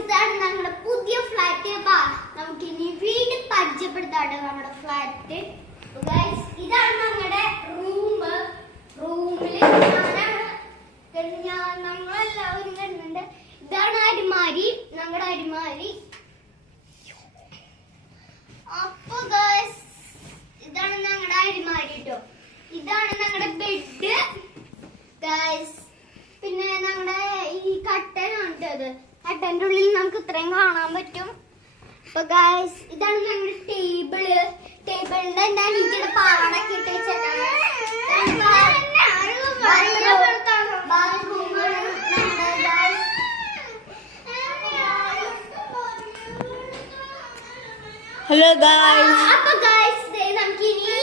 ഇതാണ് നമ്മുടെ പുതിയ ഫ്ലാറ്റ്. നമുക്ക് ഇനി വീട് പരിചയപ്പെടുത്താണ് നമ്മുടെ ഫ്ലാറ്റ്. ഇതാണ് നമ്മുടെ റൂമില് നമ്മളെല്ലാവരും കണ്ടുണ്ട്. ഇതാണ് അരിമാരി, ഞങ്ങളുടെ അരിമാരി. അപ്പൊ ഗൈസ് ഇതാണ് ഞങ്ങളുടെ അരിമാരി കേട്ടോ. ഇതാണ് ഞങ്ങളുടെ ബെഡ് ഗൈസ്. പിന്നെ ഞങ്ങളുടെ ഈ കട്ടനാണ് കേട്ടത്. കട്ടന്റെ ഉള്ളിൽ നമുക്ക് ഇത്രയും കാണാൻ പറ്റും. അപ്പൊ ഗൈസ് ഇതാണ് ഞങ്ങളുടെ ടേബിളിന്റെ എന്താ എനിക്കിടെ പാടൊക്കെ ഇട്ട് വെച്ചാണ്. Hello guys. അപ്പൊ ഗൈസ് നമുക്ക് ഇനി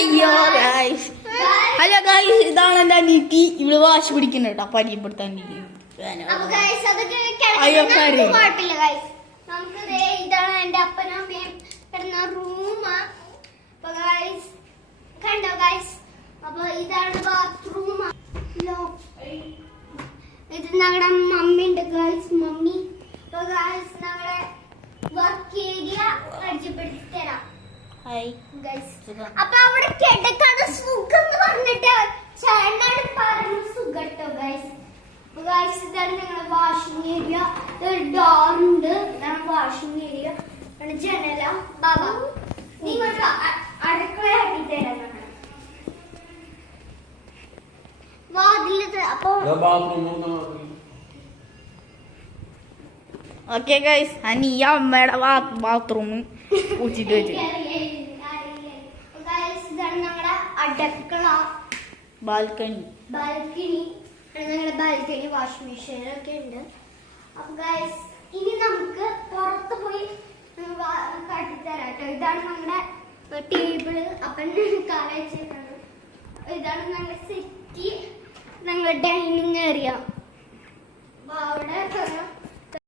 അയ്യോ ഗായ്സ്. ഹലോ ഗായ്സ്, ഇതാണ് എന്റെ അനിയത്തി. ഇവിടെ വാശി പിടിക്കുന്നുട്ടോ പരിചയപ്പെടുത്താൻ. കുഴപ്പമില്ല ഗൈസ്. നമുക്ക് ഇതാണ് എന്റെ അപ്പനും അമ്മയും കിടന്ന റൂം. അപ്പൊ ഗൈസ് കണ്ടോ ഗൈസ്. അപ്പൊ ഇതാണ് ബാത്റൂം. ഇത് ഞങ്ങളുടെ മമ്മി ഉണ്ട് ഗൈസ്, മമ്മി. അപ്പൊ ഗൈസ് ഞങ്ങളുടെ വർക്ക് ഏരിയ പരിചയപ്പെടുത്തി തരാം. അപ്പൊ അവിടെ കിടക്കാണ് സുഖം എന്ന് പറഞ്ഞിട്ട് ചേട്ടനാണ് പറഞ്ഞ സുഖം കേട്ടോ ഗൈസ്. അപ്പൊ ഗൈസ് ഇതാണ് ഞങ്ങളുടെ വാഷിംഗ് ഏരിയ. ഡോർ ഉണ്ട്. ഇതാണ് വാഷിംഗ് ഏരിയ. ജനല. ബാബ നിങ്ങൾക്ക് അടുക്കളയാക്കി തരാം. വാതിലത് അപ്പൊ ഓക്കെ ഗൈസ്, അനിയ അമ്മയുടെ ബാത്റൂം പൂച്ചിട്ട് വെച്ചു. ഇതാണ് ഞങ്ങളുടെ അടുക്കള. ബാൽക്കണി ഞങ്ങളുടെ ബാൽക്കണി വാഷിംഗ് മെഷീൻ ഒക്കെ ഉണ്ട്. അപ്പൊ ഗൈസ് ഇനി നമുക്ക് പുറത്ത് പോയി കാട്ടിത്തരാം കേട്ടോ. ഇതാണ് നമ്മുടെ ടേബിള്. അപ്പം കാല വെച്ചിട്ടുണ്ട്. ഇതാണ് ഞങ്ങളുടെ സെറ്റി, ഞങ്ങളുടെ ഡൈനിങ് ഏരിയ.